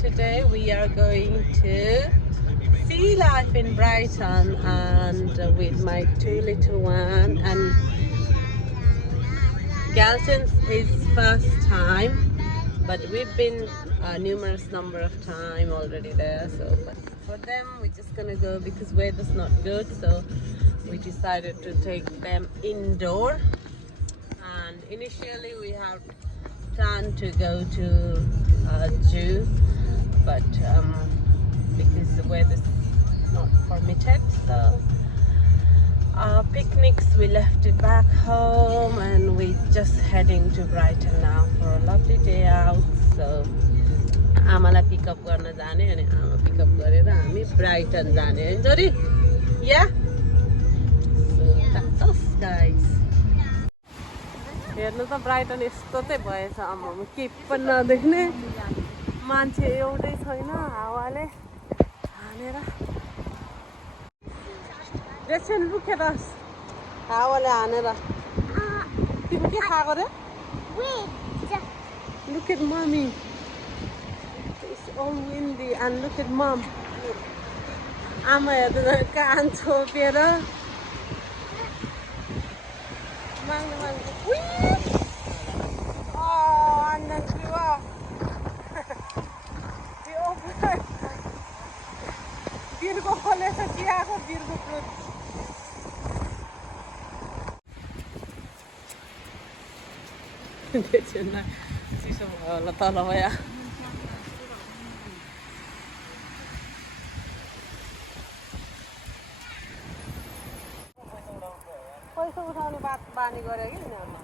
today we are going to Sea Life in Brighton and with my two little one, and Galton's his first time, but we've been a numerous number of time already there. So but for them we're just gonna go because weather's not good, so we decided to take them indoor. And initially we have planned to go to a zoo, but because the weather's not permitted, so our picnics we left it back home and we're just heading to Brighton now for a lovely day out. So आमालाई pickup गर्न जाने अनि आमा pickup गरेर हामी Brighton जाने है जोरी या सो द्याट्स अस गाइस। हेर्नु त ब्राइटन यस्तो चाहिँ भएछ, आमामा के पनि नदेख्ने, मान्छे एउटै छैन, हावाले हानेर एकछिन रुखेर हावाले हानेर। तिमी के खाएको रे? Look at mommy. It's all windy and look at mom. आमा हेर्नु कान छोपेर माग्नु माग्नु and then flew off. बिर्को खोलेछ चियाको बिर्को फ्रुट। चिसो भयो होला तल भयो। पैसा उठाउने बानी गरे कि यिनीहरूले।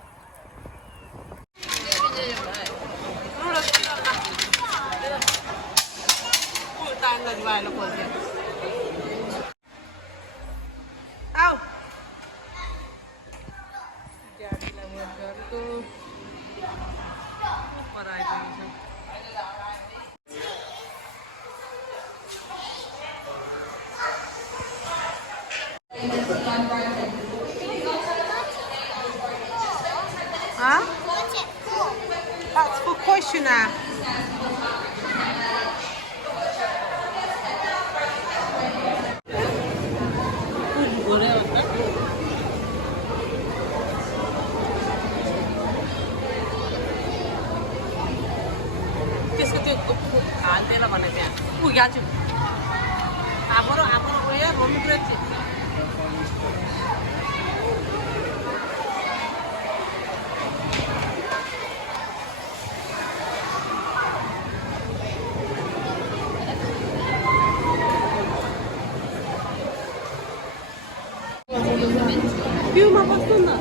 Huh? That's for questionnaire. त्यसको त्यो हाल्दैन भने त्यहाँ पुगिहाल्छु। हाम्रो उयो mummy great Filma bastante.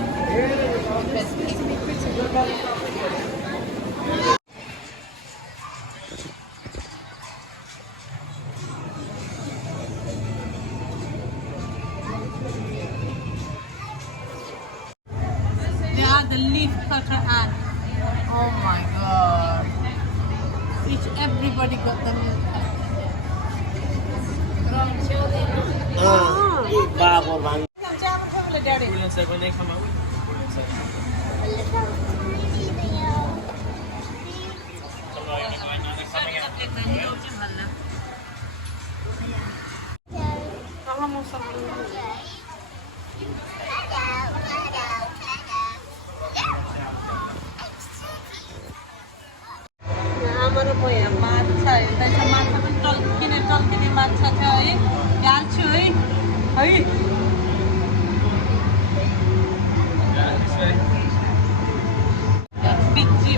They are the leaf cutter ant. Oh my god. Everybody got them. Daddy. When they come out, हाम्रो म यहाँ माछा हेर्दैछ, माछा पनि टल्किने माछा छ है, हाल्छु है है।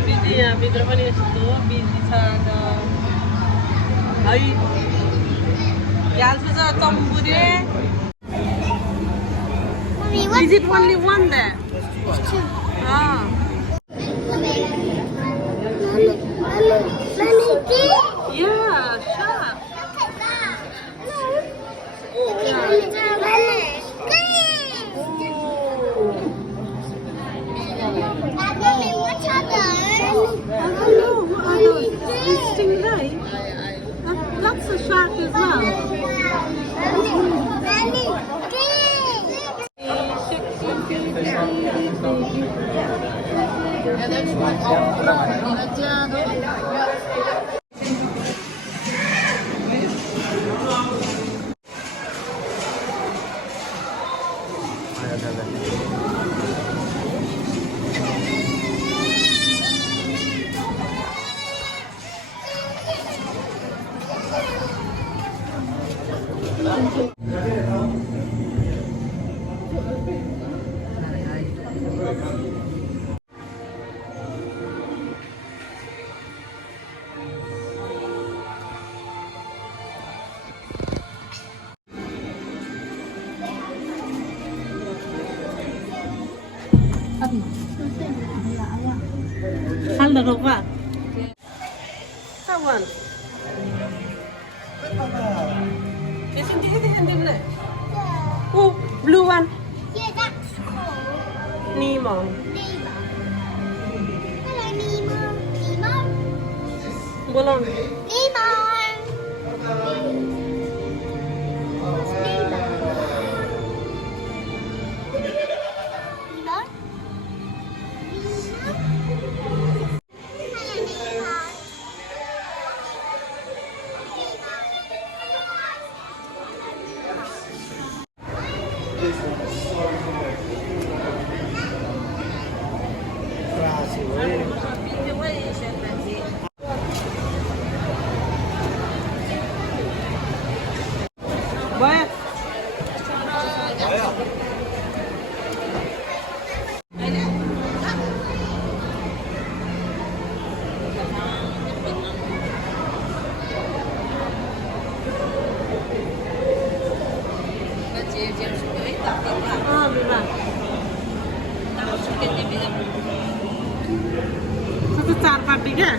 बिजी यहाँ भित्र पनि यस्तो बिजी छ है। हाल्छु छ चम्बुरे। Is it only one there? Ah. Yeah, sure. That's a shark as well. look what? Someone. Isn't it? Oh, blue one. Yeah, that's cool. Nemo. Nemo. Hello, Nemo. Nemo. Bolong. Nemo. What's Nemo? Nemo? What? Satu 4 party क्या